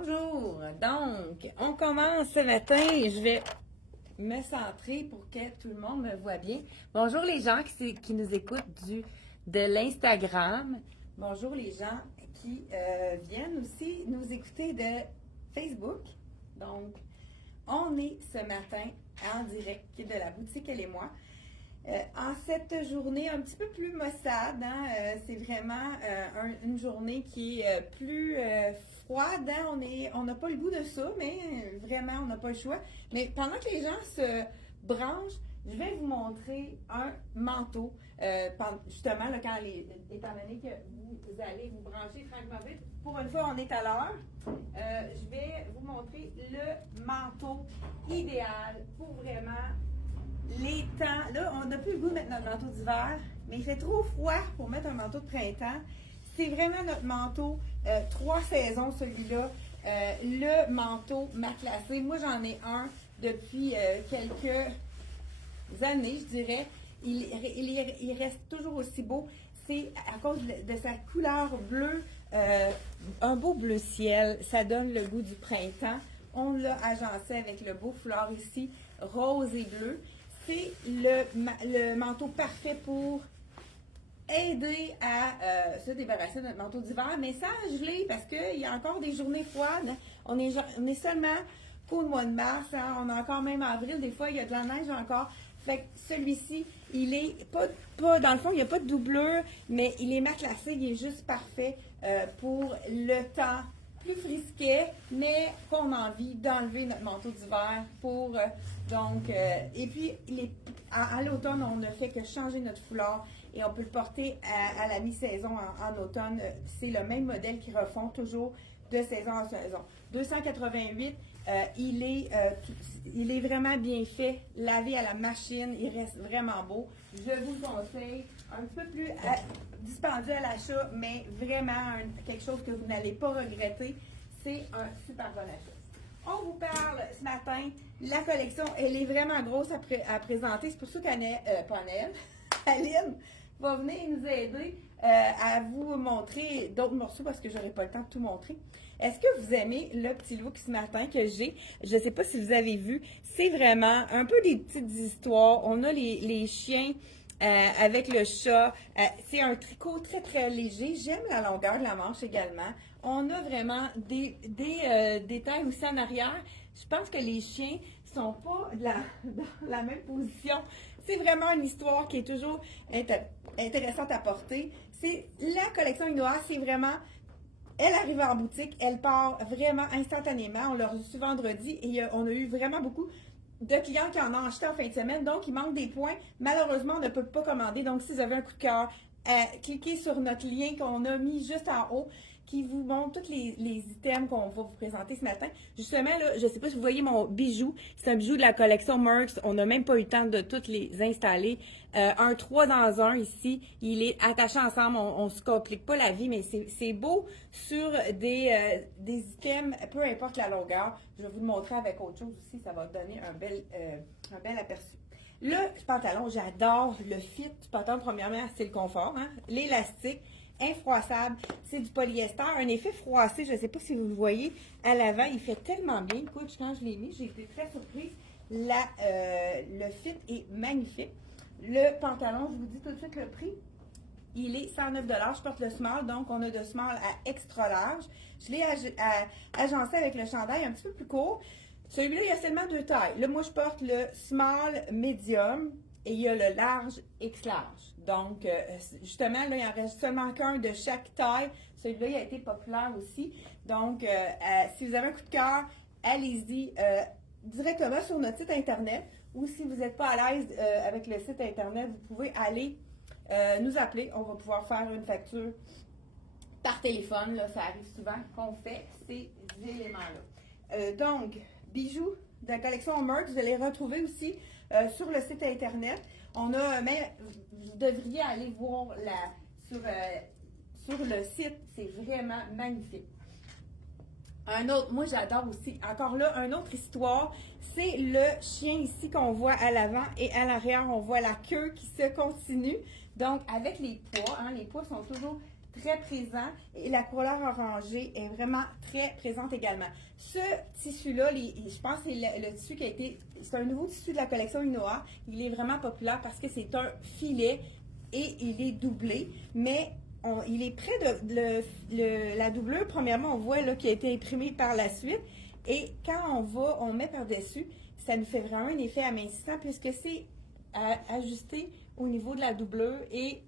Bonjour! Donc, on commence ce matin. Je vais me centrer pour que tout le monde me voit bien. Bonjour les gens qui nous écoutent de l'Instagram. Bonjour les gens qui viennent aussi nous écouter de Facebook. Donc, on est ce matin en direct de la boutique Elle et moi. En cette journée un petit peu plus maussade, c'est vraiment une journée qui est plus froide. On n'a pas le goût de ça, mais vraiment, on n'a pas le choix. Mais pendant que les gens se branchent, je vais vous montrer un manteau. Justement, là, étant donné que vous allez vous brancher tranquillement vite, pour une fois, on est à l'heure. Je vais vous montrer le manteau idéal pour vraiment les temps. Là, on n'a plus le goût de mettre notre manteau d'hiver, mais il fait trop froid pour mettre un manteau de printemps. C'est vraiment notre manteau 3 saisons, celui-là. Le manteau matelassé. Moi, j'en ai un depuis quelques années, je dirais. Il reste toujours aussi beau. C'est à cause de sa couleur bleue, un beau bleu ciel. Ça donne le goût du printemps. On l'a agencé avec le beau foulard ici, rose et bleu. C'est le manteau parfait pour aider à se débarrasser de notre manteau d'hiver, mais sans geler parce qu'il y a encore des journées froides. On est seulement qu'au mois de mars, on a encore même avril, des fois il y a de la neige encore. Fait que celui-ci, il est pas dans le fond, il n'y a pas de doublure, mais il est matelassé, il est juste parfait pour le temps plus frisquet, mais qu'on a envie d'enlever notre manteau d'hiver pour et puis à l'automne, on ne fait que changer notre foulard et on peut le porter à la mi-saison en automne. C'est le même modèle qui refond toujours de saison en saison. 288, il est vraiment bien fait, lavé à la machine, il reste vraiment beau. Je vous le conseille, un peu plus dispendieux à l'achat, mais vraiment quelque chose que vous n'allez pas regretter. C'est un super bon achat. On vous parle ce matin, la collection, elle est vraiment grosse à présenter. C'est pour ça Aline va venir nous aider à vous montrer d'autres morceaux parce que je n'aurai pas le temps de tout montrer. Est-ce que vous aimez le petit look ce matin que j'ai? Je ne sais pas si vous avez vu. C'est vraiment un peu des petites histoires. On a les chiens avec le chat. C'est un tricot très, très léger. J'aime la longueur de la manche également. On a vraiment des détails aussi en arrière. Je pense que les chiens sont pas dans la même position. C'est vraiment une histoire qui est toujours intéressante à porter. C'est la collection Inoa, c'est vraiment... Elle arrive en boutique, elle part vraiment instantanément. On l'a reçu vendredi et on a eu vraiment beaucoup de clients qui en ont acheté en fin de semaine. Donc, il manque des points. Malheureusement, on ne peut pas commander. Donc, si vous avez un coup de cœur, cliquez sur notre lien qu'on a mis juste en haut qui vous montre tous les items qu'on va vous présenter ce matin. Justement, là, je ne sais pas si vous voyez mon bijou. C'est un bijou de la collection Merx. On n'a même pas eu le temps de toutes les installer. Un 3 dans 1 ici. Il est attaché ensemble. On ne se complique pas la vie, mais c'est beau sur des items, peu importe la longueur. Je vais vous le montrer avec autre chose aussi. Ça va donner un bel aperçu. Le pantalon, j'adore le fit du pantalon. Premièrement, c'est le confort. L'élastique. Infroissable, c'est du polyester, un effet froissé, je ne sais pas si vous le voyez, à l'avant, il fait tellement bien. Écoute, quand je l'ai mis, j'ai été très surprise. Le fit est magnifique. Le pantalon, je vous dis tout de suite le prix, il est 109 $. Je porte le small, donc on a de small à extra large. Je l'ai agencé avec le chandail un petit peu plus court. Celui-là, il y a seulement 2 tailles. Là, moi, je porte le small medium. Et il y a le large X large. Donc, justement, là, il en reste seulement qu'un de chaque taille. Celui-là, il a été populaire aussi. Donc, si vous avez un coup de cœur, allez-y directement sur notre site Internet. Ou si vous n'êtes pas à l'aise avec le site Internet, vous pouvez aller nous appeler. On va pouvoir faire une facture par téléphone. Là, ça arrive souvent qu'on fait ces éléments-là. Donc, bijoux de la collection Merx, vous allez retrouver aussi sur le site Internet. Mais vous devriez aller voir sur le site. C'est vraiment magnifique. Moi j'adore aussi. Encore là, une autre histoire. C'est le chien ici qu'on voit à l'avant et à l'arrière, on voit la queue qui se continue. Donc, avec les poids, les poids sont toujours très présent et la couleur orangée est vraiment très présente également. Ce tissu-là, je pense que c'est le tissu qui a été, c'est un nouveau tissu de la collection Inoa. Il est vraiment populaire parce que c'est un filet et il est doublé, mais il est près de la doublure. Premièrement, on voit là qu'il a été imprimé par la suite et quand on met par-dessus, ça nous fait vraiment un effet amincissant puisque c'est ajusté au niveau de la doublure et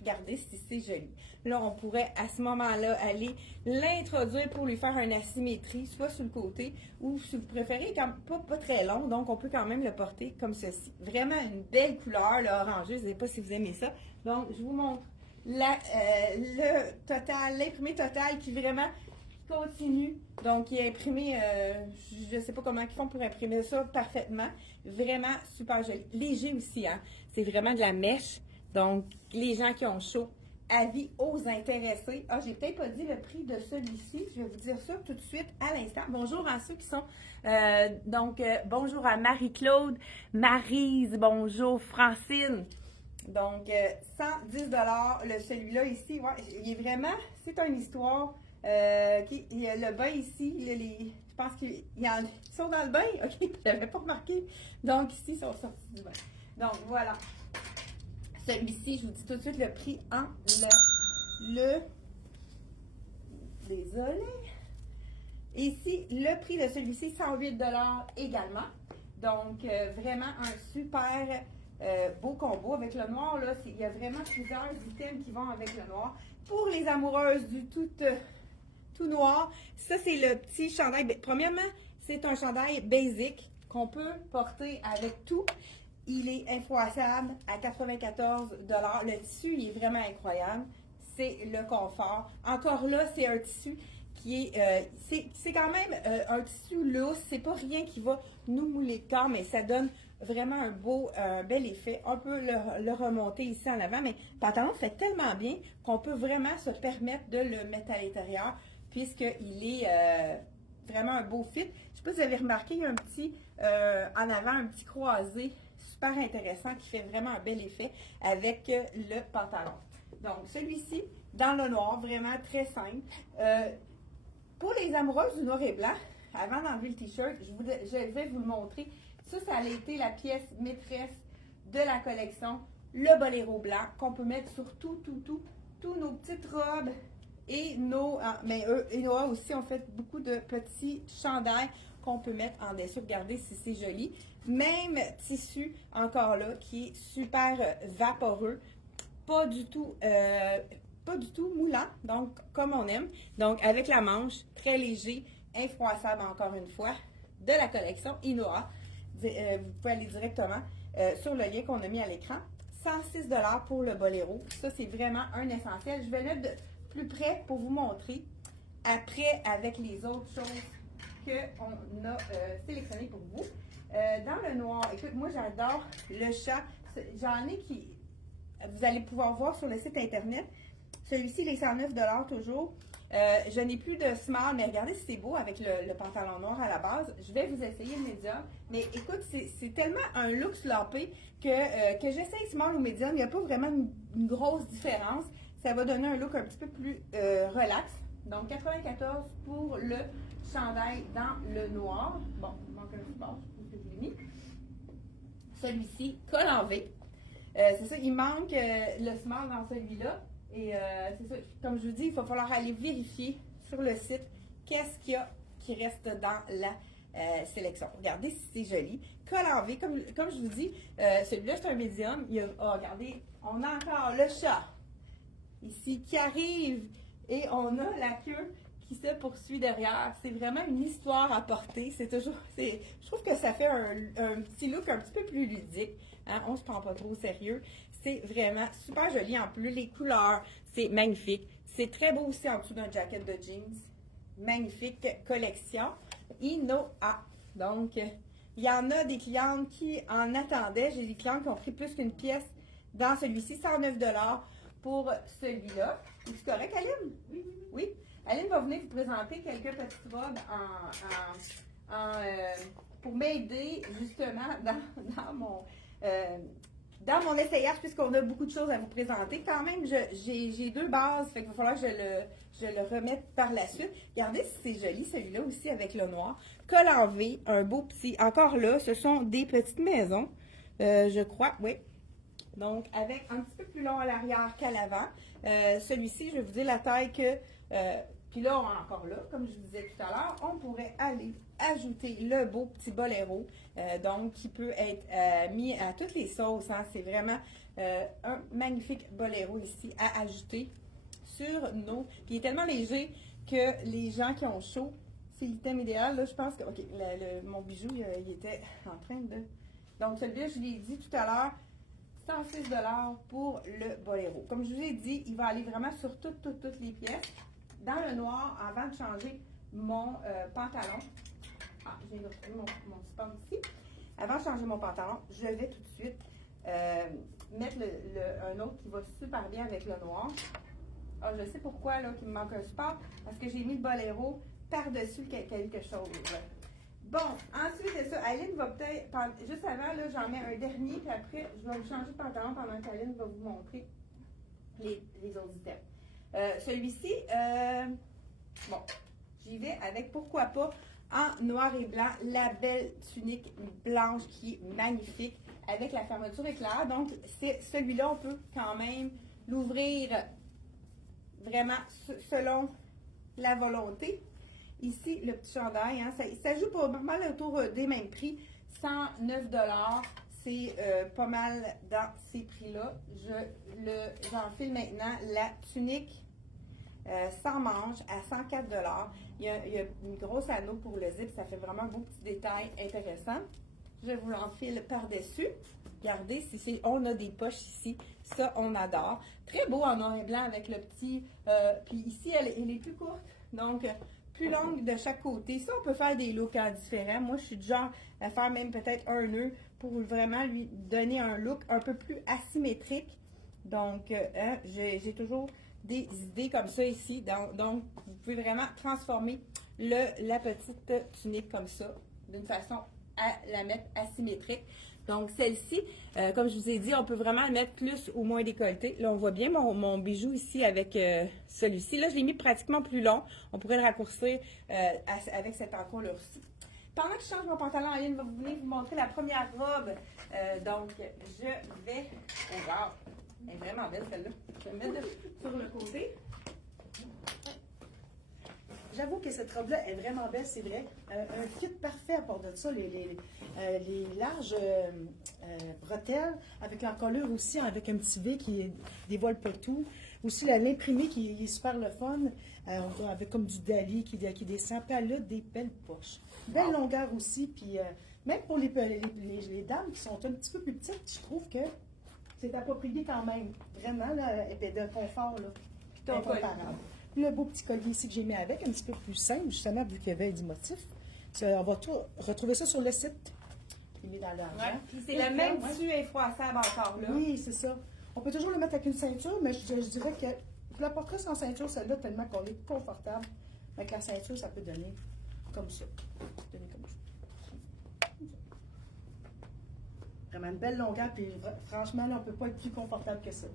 regardez si c'est joli. Là, on pourrait à ce moment-là aller l'introduire pour lui faire une asymétrie, soit sur le côté ou si vous préférez, pas très long, donc on peut quand même le porter comme ceci. Vraiment une belle couleur, là, orangée, je ne sais pas si vous aimez ça. Donc, je vous montre l'imprimé total qui vraiment continue. Donc, il est imprimé, je ne sais pas comment ils font pour imprimer ça parfaitement. Vraiment super joli. Léger aussi, hein. C'est vraiment de la mèche. Donc, les gens qui ont chaud, avis aux intéressés. Ah, j'ai peut-être pas dit le prix de celui-ci. Je vais vous dire ça tout de suite à l'instant. Bonjour à ceux qui sont... bonjour à Marie-Claude, Maryse, bonjour Francine. Donc, 110 celui-là ici, ouais, il est vraiment... C'est une histoire... il y a le bain ici, je pense qu'ils sont dans le bain. OK, je l'avais pas remarqué. Donc, ici, ils sont sortis du bain. Donc, voilà. Celui-ci, je vous dis tout de suite le prix en désolé. Ici, le prix de celui-ci, 108 également. Donc, vraiment un super beau combo avec le noir. Là, il y a vraiment plusieurs items qui vont avec le noir. Pour les amoureuses du tout noir, ça, c'est le petit chandail. Premièrement, c'est un chandail basic qu'on peut porter avec tout. Il est infroissable à 94 $. Le tissu, il est vraiment incroyable. C'est le confort. Encore là, c'est un tissu qui est... c'est quand même un tissu lousse. C'est pas rien qui va nous mouler le corps, mais ça donne vraiment un bel effet. On peut le remonter ici en avant, mais le pantalon fait tellement bien qu'on peut vraiment se permettre de le mettre à l'intérieur puisqu'il est vraiment un beau fit. Je ne sais pas si vous avez remarqué, il y a un petit en avant, un petit croisé super intéressant qui fait vraiment un bel effet avec le pantalon. Donc, celui-ci, dans le noir, vraiment très simple. Pour les amoureuses du noir et blanc, avant d'enlever le t-shirt, je vais vous le montrer. Ça a été la pièce maîtresse de la collection, le boléro blanc, qu'on peut mettre sur tous nos petites robes et nos... Mais eux aussi ont fait beaucoup de petits chandails qu'on peut mettre en dessous. Regardez si c'est joli. Même tissu, encore là, qui est super vaporeux. Pas du tout moulant, donc comme on aime. Donc, avec la manche, très léger, infroissable encore une fois, de la collection Inoa. Vous pouvez aller directement sur le lien qu'on a mis à l'écran. 106 $ pour le boléro. Ça, c'est vraiment un essentiel. Je vais le mettre de plus près pour vous montrer. Après, avec les autres choses qu'on a sélectionnées pour vous. Dans le noir, écoute, moi, j'adore le chat. J'en ai qui... Vous allez pouvoir voir sur le site internet. Celui-ci, il est 109 $ toujours. Je n'ai plus de small, mais regardez si c'est beau avec le pantalon noir à la base. Je vais vous essayer le médium. Mais écoute, c'est tellement un look slappé que j'essaye small ou médium. Il n'y a pas vraiment une grosse différence. Ça va donner un look un petit peu plus relax. Donc, 94 pour le chandail dans le noir. Bon, il manque un support, je l'ai mis. Celui-ci, col en V. C'est ça, il manque le small dans celui-là. Et c'est ça, comme je vous dis, il va falloir aller vérifier sur le site qu'est-ce qu'il y a qui reste dans la sélection. Regardez si c'est joli. Col en V, comme je vous dis, celui-là c'est un médium. Regardez, on a encore le chat ici qui arrive et on a la queue qui se poursuit derrière. C'est vraiment une histoire à porter. Je trouve que ça fait un petit look un petit peu plus ludique. Hein? On se prend pas trop au sérieux. C'est vraiment super joli en plus. Les couleurs, c'est magnifique. C'est très beau aussi en dessous d'un jacket de jeans. Magnifique collection. Inoa. Donc, il y en a des clientes qui en attendaient. J'ai des clientes qui ont pris plus qu'une pièce dans celui-ci. 109 $ pour celui-là. C'est correct, Aline? Oui. Oui. Aline va venir vous présenter quelques petites robes pour m'aider justement dans mon essayage, puisqu'on a beaucoup de choses à vous présenter, quand même, j'ai 2 bases, fait qu'il va falloir que je le remette par la suite. Regardez si c'est joli, celui-là aussi avec le noir. Col en V, un beau petit. Encore là, ce sont des petites maisons, je crois, oui. Donc, avec un petit peu plus long à l'arrière qu'à l'avant. Celui-ci, je vais vous dire la taille que... puis là, encore là, comme je vous disais tout à l'heure, on pourrait aller ajouter le beau petit boléro, donc qui peut être mis à toutes les sauces. Hein. C'est vraiment un magnifique boléro ici à ajouter sur nos... Puis il est tellement léger que les gens qui ont chaud, c'est l'item idéal. Là, je pense que... OK, mon bijou, il était en train de... Donc, celui-là, je l'ai dit tout à l'heure, 106 $ pour le boléro. Comme je vous ai dit, il va aller vraiment sur toutes les pièces. Dans le noir, avant de changer mon pantalon, je viens de retrouver mon support ici. Avant de changer mon pantalon, je vais tout de suite mettre un autre qui va super bien avec le noir. Je sais pourquoi là qu'il me manque un support, parce que j'ai mis le boléro par-dessus quelque chose. Bon, ensuite de ça, Aline va peut-être, juste avant, là, j'en mets un dernier, puis après, je vais vous changer de pantalon pendant qu'Aline va vous montrer les autres items. Celui-ci, bon, j'y vais avec, pourquoi pas, en noir et blanc, la belle tunique blanche qui est magnifique, avec la fermeture éclair. Donc, celui-là, on peut quand même l'ouvrir vraiment selon la volonté. Ici, le petit chandail, hein, ça joue pas mal autour des mêmes prix. 109 $, c'est pas mal dans ces prix-là. J'enfile maintenant la tunique sans manche à 104 $. Il y a une grosse anneau pour le zip, ça fait vraiment un beau petit détail intéressant. Je vous l'enfile par-dessus. Regardez, on a des poches ici, ça on adore. Très beau en noir et blanc avec le petit, puis ici elle est plus courte, donc plus longue de chaque côté. Ça, on peut faire des looks différents. Moi, je suis du genre à faire même peut-être un nœud pour vraiment lui donner un look un peu plus asymétrique. Donc, j'ai toujours des idées comme ça ici. Donc, vous pouvez vraiment transformer la petite tunique comme ça, d'une façon à la mettre asymétrique. Donc, celle-ci, comme je vous ai dit, on peut vraiment le mettre plus ou moins décolleté. Là, on voit bien mon bijou ici avec celui-ci. Là, je l'ai mis pratiquement plus long. On pourrait le raccourcir avec cette encolure aussi. Pendant que je change mon pantalon, Aline va venir vous montrer la première robe. Donc, je vais... Oh, wow! Elle est vraiment belle, celle-là. Je vais mettre sur le côté. J'avoue que cette robe-là est vraiment belle, c'est vrai. Un fit parfait à part de ça. Les larges bretelles, avec l'encolure aussi, avec un petit V qui dévoile pas tout. Aussi, l'imprimé qui est super le fun, avec comme du dali qui descend. Puis elle a des belles poches. Belle longueur aussi. Puis même pour les dames qui sont un petit peu plus petites, je trouve que c'est approprié quand même. Vraiment, là, et de confort, là, incomparable. Le beau petit collier ici que j'ai mis avec, un petit peu plus simple, justement, vu qu'il y avait du motif. On va tout retrouver ça sur le site. Il est mis dans l'argent. Ouais, puis c'est le même tissu infroissable encore là. Oui, c'est ça. On peut toujours le mettre avec une ceinture, mais je dirais que je la porterai sans ceinture, celle-là, tellement qu'on est confortable. Avec la ceinture, ça peut donner comme ça. Donner comme ça. Vraiment une belle longueur, puis franchement, là, on ne peut pas être plus confortable que ça.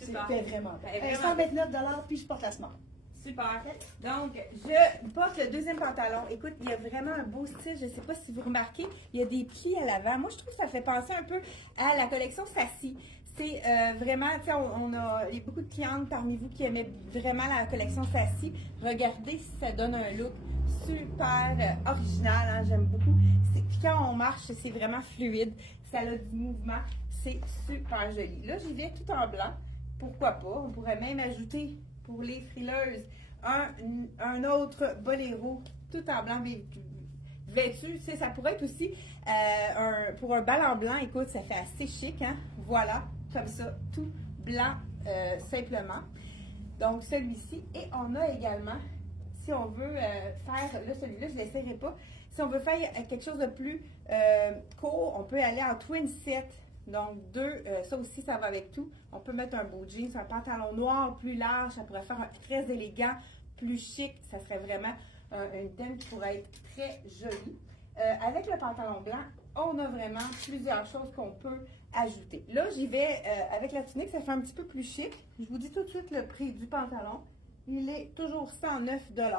C'était vraiment bien. 129 $, puis je porte la Smart. Super. Donc, je porte le deuxième pantalon. Écoute, il y a vraiment un beau style. Je ne sais pas si vous remarquez, il y a des plis à l'avant. Moi, je trouve que ça fait penser un peu à la collection Sassy. C'est vraiment, tu sais, il y a beaucoup de clientes parmi vous qui aimaient vraiment la collection Sassy. Regardez si ça donne un look super original. Hein, j'aime beaucoup. Puis quand on marche, c'est vraiment fluide. Ça a du mouvement. C'est super joli. Là, j'y vais tout en blanc. Pourquoi pas? On pourrait même ajouter pour les frileuses un autre boléro tout en blanc vêtu. Tu sais, ça pourrait être aussi pour un bal en blanc. Écoute, ça fait assez chic. Hein? Voilà, comme ça, tout blanc simplement. Donc, celui-ci. Et on a également, si on veut faire, là, celui-là, je ne l'essayerai pas. Si on veut faire quelque chose de plus court, on peut aller en twin set. Donc, ça aussi, ça va avec tout. On peut mettre un beau jeans, un pantalon noir plus large. Ça pourrait faire très élégant, plus chic. Ça serait vraiment un thème qui pourrait être très joli. avec le pantalon blanc, on a vraiment plusieurs choses qu'on peut ajouter. Là, j'y vais avec la tunique, ça fait un petit peu plus chic. Je vous dis tout de suite le prix du pantalon. Il est toujours 109 $.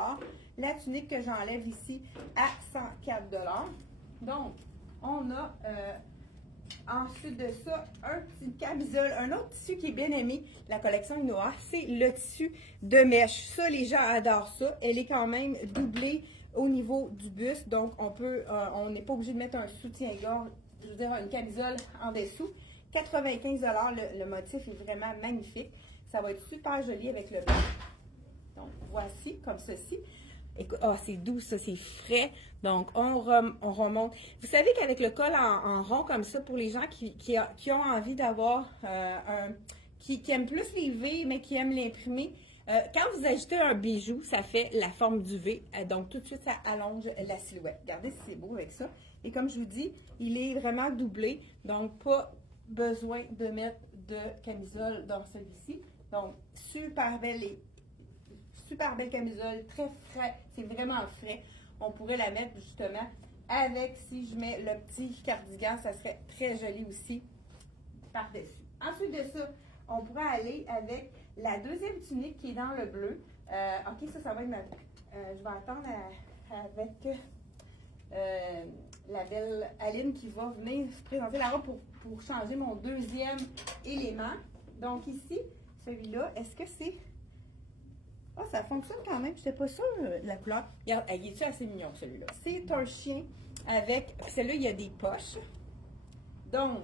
La tunique que j'enlève ici à 104 $. Donc, on a ensuite de ça un petit camisole, un autre tissu qui est bien aimé de la collection Inoa, c'est le tissu de mèche. Ça, les gens adorent ça. Elle est quand même doublée au niveau du buste, donc on n'est pas obligé de mettre un soutien-gorge, je veux dire une camisole en dessous. 95 $, le motif est vraiment magnifique. Ça va être super joli avec le blanc. Donc, voici, comme ceci. Écoute, oh, c'est doux, ça, c'est frais. Donc, on remonte. Vous savez qu'avec le col en rond comme ça, pour les gens qui ont envie d'avoir qui aiment plus les V, mais qui aiment l'imprimer, quand vous ajoutez un bijou, ça fait la forme du V. Donc, tout de suite, ça allonge la silhouette. Regardez si c'est beau avec ça. Et comme je vous dis, il est vraiment doublé. Donc, pas besoin de mettre de camisole dans celui-ci. Donc, super belle camisole, très frais, c'est vraiment frais. On pourrait la mettre justement avec, si je mets le petit cardigan, ça serait très joli aussi par-dessus. Ensuite de ça, on pourrait aller avec la deuxième tunique qui est dans le bleu. Ok, ça va être je vais attendre avec la belle Aline qui va venir se présenter là-bas pour changer mon deuxième élément. Donc ici, celui-là, est-ce que c'est... Ah, ça fonctionne quand même. Je n'étais pas sûre de la couleur. Regarde, il est assez mignon celui-là. C'est un chien avec. Celui-là, il y a des poches. Donc,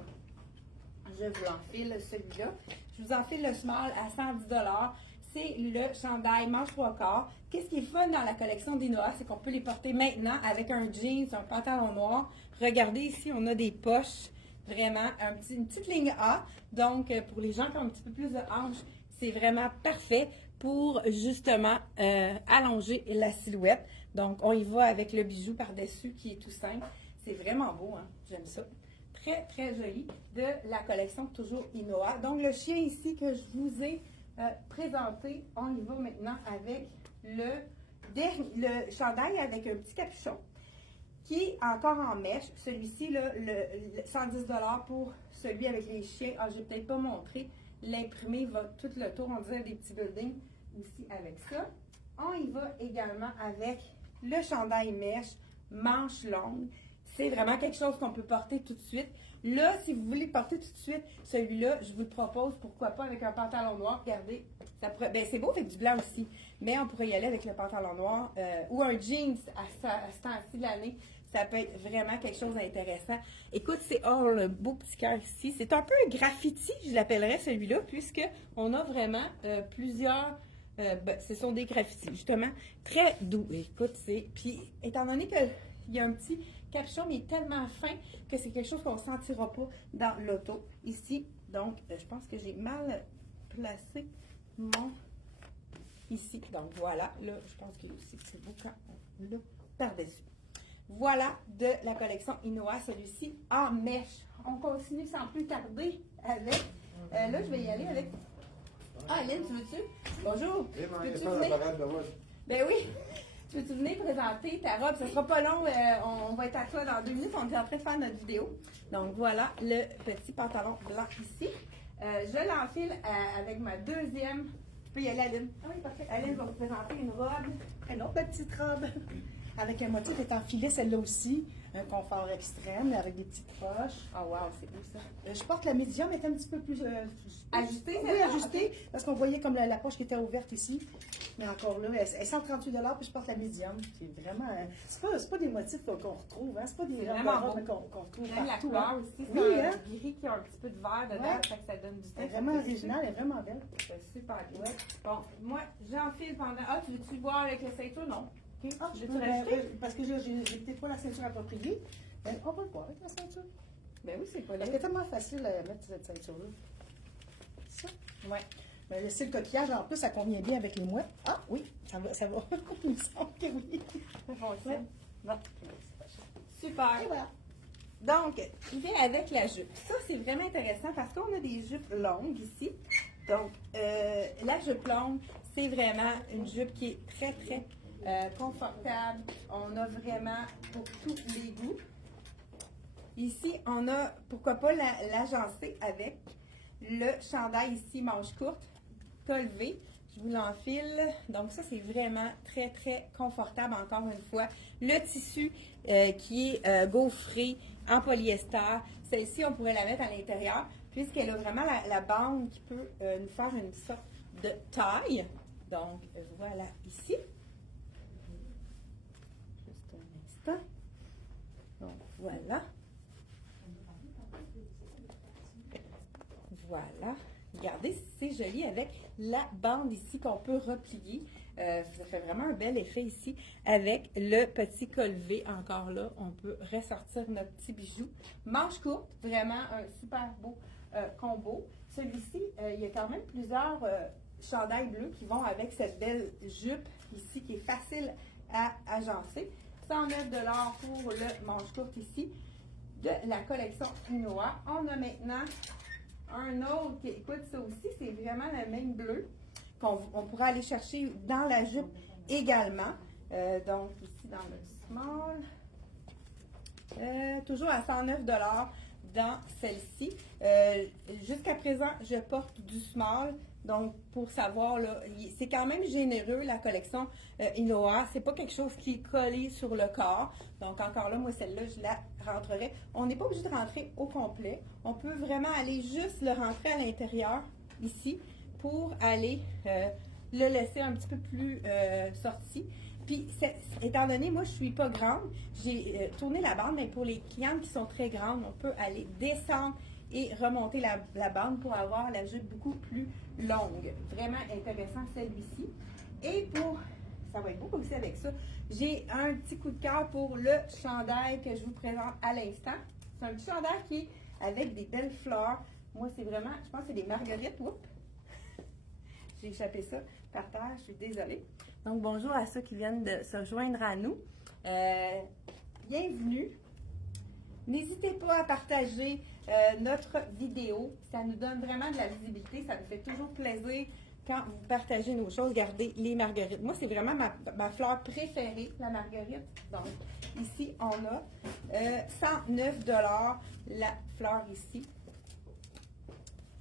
je vous enfile celui-là. Je vous enfile le small à 110 $. C'est le chandail manche 3/4. Qu'est-ce qui est fun dans la collection d'Inoa, c'est qu'on peut les porter maintenant avec un jeans, un pantalon noir. Regardez ici, on a des poches. Vraiment, une petite ligne A. Donc, pour les gens qui ont un petit peu plus de hanches, c'est vraiment parfait pour justement allonger la silhouette. Donc, on y va avec le bijou par-dessus qui est tout simple. C'est vraiment beau, hein? J'aime ça. Très, très joli de la collection toujours Inoa. Donc, le chien ici que je vous ai présenté, on y va maintenant avec le chandail avec un petit capuchon qui est encore en mèche. Celui-ci, le 110 $ pour celui avec les chiens. Ah, je n'ai peut-être pas montré. L'imprimé va tout le tour. On dirait des petits buildings aussi avec ça. On y va également avec le chandail mèche, manche longue. C'est vraiment quelque chose qu'on peut porter tout de suite. Là, si vous voulez porter tout de suite, celui-là, je vous le propose, pourquoi pas avec un pantalon noir. Regardez, c'est beau avec du blanc aussi, mais on pourrait y aller avec le pantalon noir ou un jeans à ce temps-ci de l'année. Ça peut être vraiment quelque chose d'intéressant. Écoute, c'est le beau petit cœur ici. C'est un peu un graffiti, je l'appellerais celui-là, puisqu'on a vraiment plusieurs... ce sont des graffitis, justement, très doux. Écoute, puis, étant donné qu'il y a un petit capuchon, mais tellement fin que c'est quelque chose qu'on ne sentira pas dans l'auto. Ici, donc, je pense que j'ai mal placé mon... Ici, donc voilà. Là, je pense que aussi c'est beau quand on l'a par-dessus. Voilà de la collection Inoa, celui-ci en mèche. On continue sans plus tarder avec... là, je vais y aller avec... Ah, Aline, tu veux-tu? Bonjour. Peux-tu venir? Ben oui. Peux-tu venir présenter ta robe? Ça ne sera pas long. On va être à toi dans 2 minutes. On est en train de faire notre vidéo. Donc, voilà le petit pantalon blanc ici. Je l'enfile avec ma deuxième... Tu peux y aller, Aline. Ah oui, parfait. Aline va vous présenter une robe. Une autre petite robe. Avec un motif est enfilé, celle-là aussi. Un confort extrême, avec des petites poches. Oh wow, c'est beau ça. Je porte la médium, elle est un petit peu plus... ajustée, oui, ajustée, okay. Parce qu'on voyait comme la poche qui était ouverte ici. Mais encore là, elle est 138 $, puis je porte la médium. C'est vraiment... c'est pas des motifs qu'on retrouve, hein? C'est pas des robes qu'on retrouve même partout. La couleur aussi, c'est un gris qui a un petit peu de vert dedans, ouais. Fait que ça donne du temps. Elle est vraiment originale, elle est vraiment belle. C'est super bien. Ouais. Bon, moi, j'enfile pendant... Ah, tu veux-tu voir avec le ceinture? Non. Okay. Ah, parce que j'ai peut-être pas la ceinture appropriée. Ben, on va le voir avec la ceinture. Ben oui, c'est pas parce que c'est tellement facile à mettre cette ceinture-là. Ça? Oui. Ben, le style coquillage, en plus, ça convient bien avec les mouettes. Ah oui, ça va. Il me semble que oui. Ça fonctionne. Bon. Super. Et voilà. Donc, il vient avec la jupe. Ça, c'est vraiment intéressant parce qu'on a des jupes longues ici. Donc, la jupe longue, c'est vraiment une jupe qui est très, très confortable. On a vraiment pour tous les goûts. Ici, on a, pourquoi pas, l'agencer avec le chandail ici, manche courte, col V. Je vous l'enfile. Donc ça, c'est vraiment très, très confortable, encore une fois. Le tissu qui est gaufré en polyester. Celle-ci, on pourrait la mettre à l'intérieur, puisqu'elle a vraiment la bande qui peut nous faire une sorte de taille. Donc, voilà ici. Juste un instant. Donc, voilà. Voilà. Regardez, c'est joli avec la bande ici qu'on peut replier. Ça fait vraiment un bel effet ici avec le petit col V. Encore là, on peut ressortir notre petit bijou. Manche courte, vraiment un super beau combo. Celui-ci, il y a quand même plusieurs chandails bleus qui vont avec cette belle jupe ici qui est facile à agencer. 109 $ pour le manche courte ici de la collection Inoa. On a maintenant un autre qui, écoute, ça aussi, c'est vraiment le même bleu qu'on pourra aller chercher dans la jupe également. Donc, ici dans le small. Toujours à 109 $ dans celle-ci. Jusqu'à présent, je porte du small. Donc, pour savoir, là, c'est quand même généreux, la collection Inoa. C'est pas quelque chose qui est collé sur le corps. Donc, encore là, moi, celle-là, je la rentrerai. On n'est pas obligé de rentrer au complet. On peut vraiment aller juste le rentrer à l'intérieur, ici, pour aller le laisser un petit peu plus sorti. Puis, étant donné, moi, je suis pas grande, j'ai tourné la bande, mais pour les clientes qui sont très grandes, on peut aller descendre et remonter la bande pour avoir la jupe beaucoup plus longue. Vraiment intéressant, celui-ci. Et pour, ça va être beau aussi avec ça, j'ai un petit coup de cœur pour le chandail que je vous présente à l'instant. C'est un petit chandail qui est avec des belles fleurs. Moi, c'est vraiment, je pense que c'est des marguerites. Oups! J'ai échappé ça par terre, je suis désolée. Donc, bonjour à ceux qui viennent de se joindre à nous. Bienvenue. N'hésitez pas à partager notre vidéo. Ça nous donne vraiment de la visibilité. Ça nous fait toujours plaisir quand vous partagez nos choses. Regardez les marguerites. Moi, c'est vraiment ma fleur préférée, la marguerite. Donc, ici, on a 109 $ la fleur ici.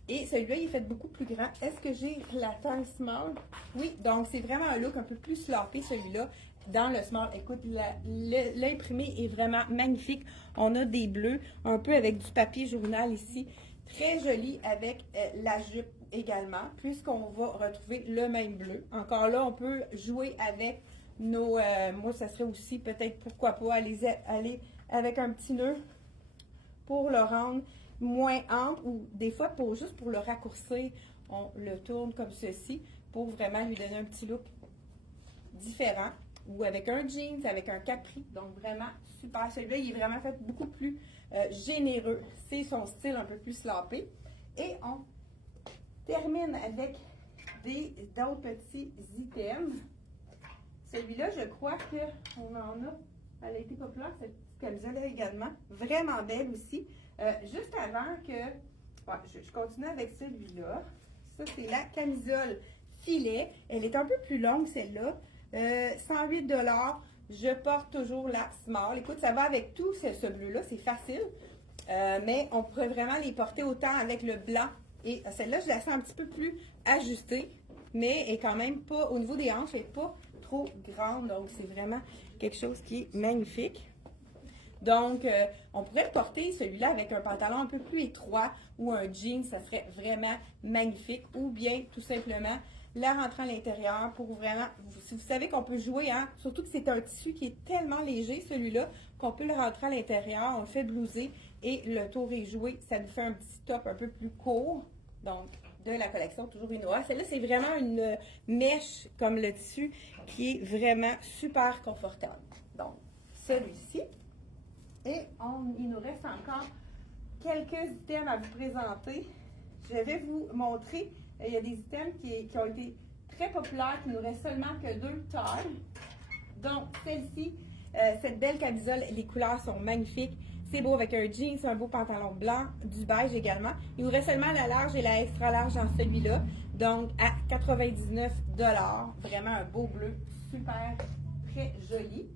Et celui-là, il est fait beaucoup plus grand. Est-ce que j'ai la taille small? Oui, donc c'est vraiment un look un peu plus sloppy, celui-là, dans le small. Écoute, l'imprimé est vraiment magnifique. On a des bleus, un peu avec du papier journal ici. Très joli avec la jupe également, puisqu'on va retrouver le même bleu. Encore là, on peut jouer avec nos... moi, ça serait aussi peut-être, pourquoi pas, aller avec un petit nœud pour le rendre moins ample, ou des fois juste pour le raccourcir, on le tourne comme ceci pour vraiment lui donner un petit look différent, ou avec un jeans, avec un capri. Donc vraiment super. Celui-là, il est vraiment fait beaucoup plus généreux. C'est son style un peu plus slappé. Et on termine avec d'autres petits items. Celui-là, je crois qu'on en a. Elle a été populaire, cette petite camisole-là également. Vraiment belle aussi. Juste avant que... Ouais, je continue avec celui-là. Ça, c'est la camisole filet. Elle est un peu plus longue, celle-là. 108 $. Je porte toujours la small. Écoute, ça va avec tout ce bleu-là. C'est facile. Mais on pourrait vraiment les porter autant avec le blanc. Et celle-là, je la sens un petit peu plus ajustée. Mais elle est quand même pas... Au niveau des hanches, elle n'est pas trop grande. Donc, c'est vraiment quelque chose qui est magnifique. Donc, on pourrait porter celui-là avec un pantalon un peu plus étroit ou un jean, ça serait vraiment magnifique. Ou bien, tout simplement, la rentrer à l'intérieur pour vraiment... Si vous savez qu'on peut jouer, hein, surtout que c'est un tissu qui est tellement léger, celui-là, qu'on peut le rentrer à l'intérieur, on le fait blouser et le tour est joué. Ça nous fait un petit top un peu plus court. Donc, de la collection toujours Inoa. Celle-là, c'est vraiment une mèche comme le tissu qui est vraiment super confortable. Donc, celui-ci. Et il nous reste encore quelques items à vous présenter. Je vais vous montrer, il y a des items qui ont été très populaires, qui nous reste seulement que 2 tailles. Donc, celle-ci, cette belle camisole, les couleurs sont magnifiques. C'est beau avec un jeans, un beau pantalon blanc, du beige également. Il nous reste seulement la large et la extra large dans celui-là. Donc, à 99 $. Vraiment un beau bleu, super joli.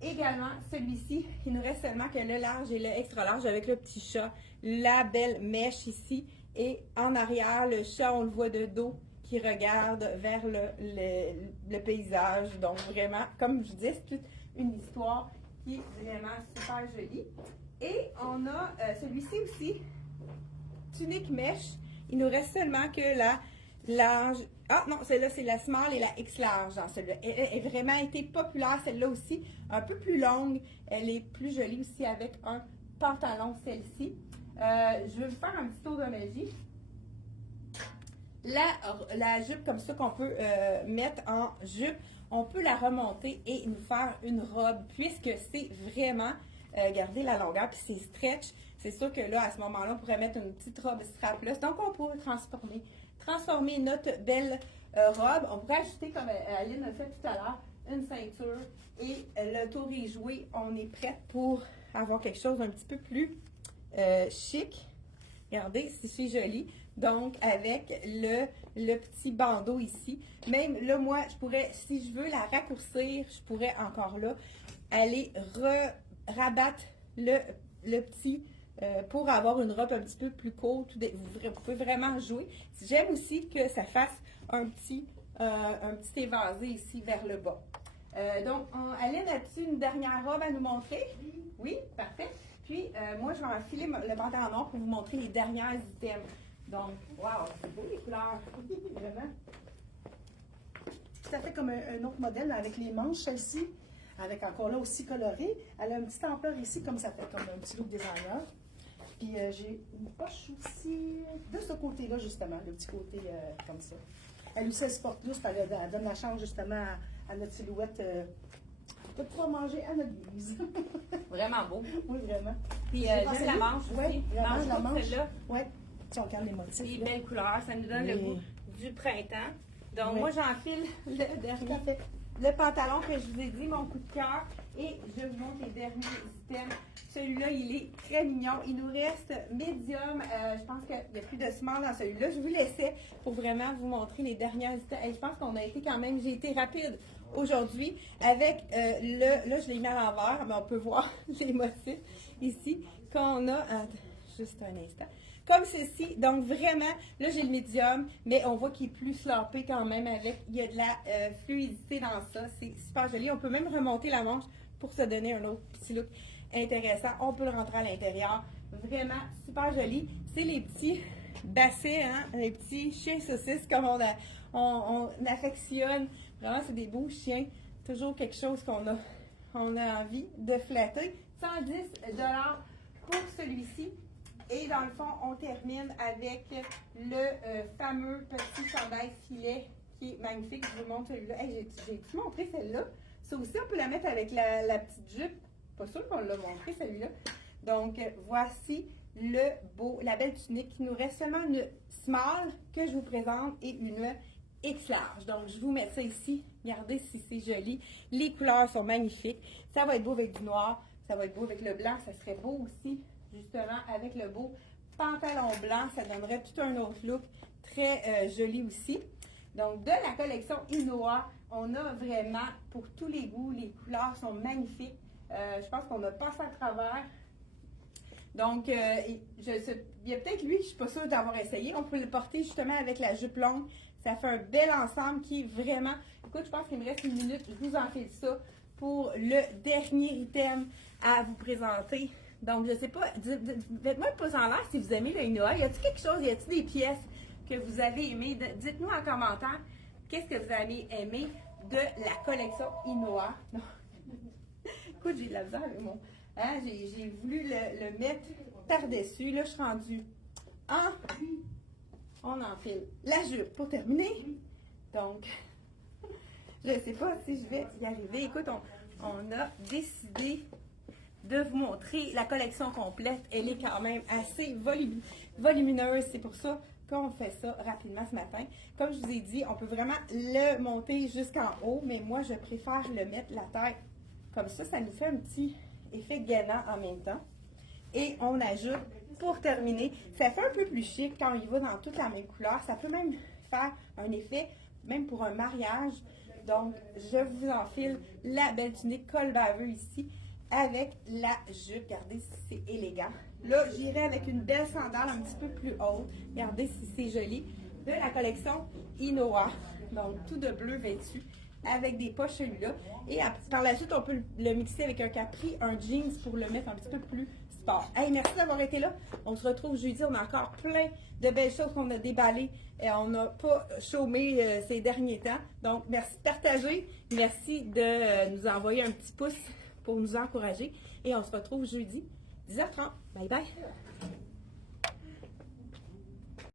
Également, celui-ci, il nous reste seulement que le large et le extra large avec le petit chat, la belle mèche ici. Et en arrière, le chat, on le voit de dos, qui regarde vers le paysage. Donc vraiment, comme je disais, c'est toute une histoire qui est vraiment super jolie. Et on a celui-ci aussi, tunique mèche. Il nous reste seulement que la large. Ah non, celle-là, c'est la small et la X large dans celle-là. Elle a vraiment été populaire, celle-là aussi, un peu plus longue. Elle est plus jolie aussi avec un pantalon, celle-ci. Je vais vous faire un petit tour de magie. La jupe comme ça qu'on peut mettre en jupe, on peut la remonter et nous faire une robe puisque c'est vraiment garder la longueur puis c'est stretch. C'est sûr que là, à ce moment-là, on pourrait mettre une petite robe strapless. Donc, on pourrait transformer notre belle robe. On pourrait ajouter, comme Aline a fait tout à l'heure, une ceinture et le tour est joué. On est prête pour avoir quelque chose d'un petit peu plus chic. Regardez, c'est joli. Donc, avec le petit bandeau ici. Même là, moi, je pourrais, si je veux la raccourcir, je pourrais encore là aller rabattre le petit pour avoir une robe un petit peu plus courte. Vous pouvez vraiment jouer. J'aime aussi que ça fasse un petit évasé ici vers le bas. Donc, Aline, as-tu une dernière robe à nous montrer? Oui, parfait. Puis, moi, je vais enfiler le pantalon noir pour vous montrer les dernières items. Donc, wow, c'est beau les couleurs. Vraiment. Tout à fait comme un autre modèle avec les manches, celle-ci, avec encore là aussi colorée. Elle a une petite ampleur ici, comme ça fait comme un petit look designer. Puis j'ai une poche aussi de ce côté-là, justement, le petit côté comme ça. Elle aussi, elle se porte lousse, elle donne la chance justement à notre silhouette de pouvoir manger à notre guise. Vraiment beau. Oui, vraiment. Puis j'aime la manche aussi. Oui, vraiment, la manche. Celle-là. Oui. Si on regarde les motifs. Des belles couleurs, ça nous donne le goût du printemps. Donc, moi, j'enfile le dernier. Le pantalon que je vous ai dit, mon coup de cœur. Et je vous montre les derniers items. Celui-là, il est très mignon. Il nous reste médium. Je pense qu'il n'y a plus de small dans celui-là. Je vous laissais pour vraiment vous montrer les dernières items. Et je pense qu'on a été quand même, j'ai été rapide aujourd'hui avec là, je l'ai mis à l'envers, mais on peut voir les motifs ici qu'on a. Juste un instant. Comme ceci, donc vraiment, là j'ai le médium, mais on voit qu'il est plus slappé quand même il y a de la fluidité dans ça, c'est super joli. On peut même remonter la manche pour se donner un autre petit look intéressant. On peut le rentrer à l'intérieur, vraiment super joli. C'est les petits bassets, hein, les petits chiens saucisses comme on affectionne. Vraiment, c'est des beaux chiens, toujours quelque chose qu'on a envie de flatter. 110$ pour celui-ci. Et dans le fond, on termine avec le fameux petit chandail filet qui est magnifique. Je vous montre celui-là. Hey, j'ai-tu montré celle-là? Ça aussi, on peut la mettre avec la petite jupe. Pas sûr qu'on l'a montré, celui-là. Donc, voici la belle tunique. Il nous reste seulement une small que je vous présente et une X large. Donc, je vous mets ça ici. Regardez si c'est joli. Les couleurs sont magnifiques. Ça va être beau avec du noir. Ça va être beau avec le blanc. Ça serait beau aussi justement avec le beau pantalon blanc, ça donnerait tout un autre look très joli aussi. Donc de la collection Inoa, on a vraiment pour tous les goûts, les couleurs sont magnifiques. Je pense qu'on a passé à travers. Donc il y a peut-être lui, je ne suis pas sûre d'avoir essayé. On peut le porter justement avec la jupe longue. Ça fait un bel ensemble qui est vraiment. Écoute, je pense qu'il me reste une minute. Je vous enfile ça pour le dernier item à vous présenter. Donc, je ne sais pas, faites-moi un pouce en l'air si vous aimez le Inoa. Y a-t-il quelque chose, y a-t-il des pièces que vous avez aimées? Dites-nous en commentaire qu'est-ce que vous avez aimé de la collection Inoa. Écoute, j'ai de la misère avec mon... Hein, j'ai voulu le mettre par-dessus. Là, je suis rendue on enfile la jupe pour terminer. Donc, je ne sais pas si je vais y arriver. Écoute, on a décidé de vous montrer la collection complète. Elle est quand même assez volumineuse. C'est pour ça qu'on fait ça rapidement ce matin. Comme je vous ai dit, on peut vraiment le monter jusqu'en haut, mais moi, je préfère le mettre la tête comme ça. Ça nous fait un petit effet gainant en même temps. Et on ajoute, pour terminer, ça fait un peu plus chic quand il va dans toute la même couleur. Ça peut même faire un effet, même pour un mariage, Donc, je vous enfile la belle tunique col baveux ici avec la jupe. Regardez si c'est élégant. Là, j'irai avec une belle sandale un petit peu plus haute. Regardez si c'est joli. De la collection Inoa. Donc, tout de bleu vêtu avec des poches celui-là. Et par la suite, on peut le mixer avec un capri, un jeans pour le mettre un petit peu plus sport. Hey, merci d'avoir été là. On se retrouve jeudi. On a encore plein de belles choses qu'on a déballées. On n'a pas chômé ces derniers temps. Donc, merci de partager. Merci de nous envoyer un petit pouce pour nous encourager. Et on se retrouve jeudi, 10h30. Bye bye!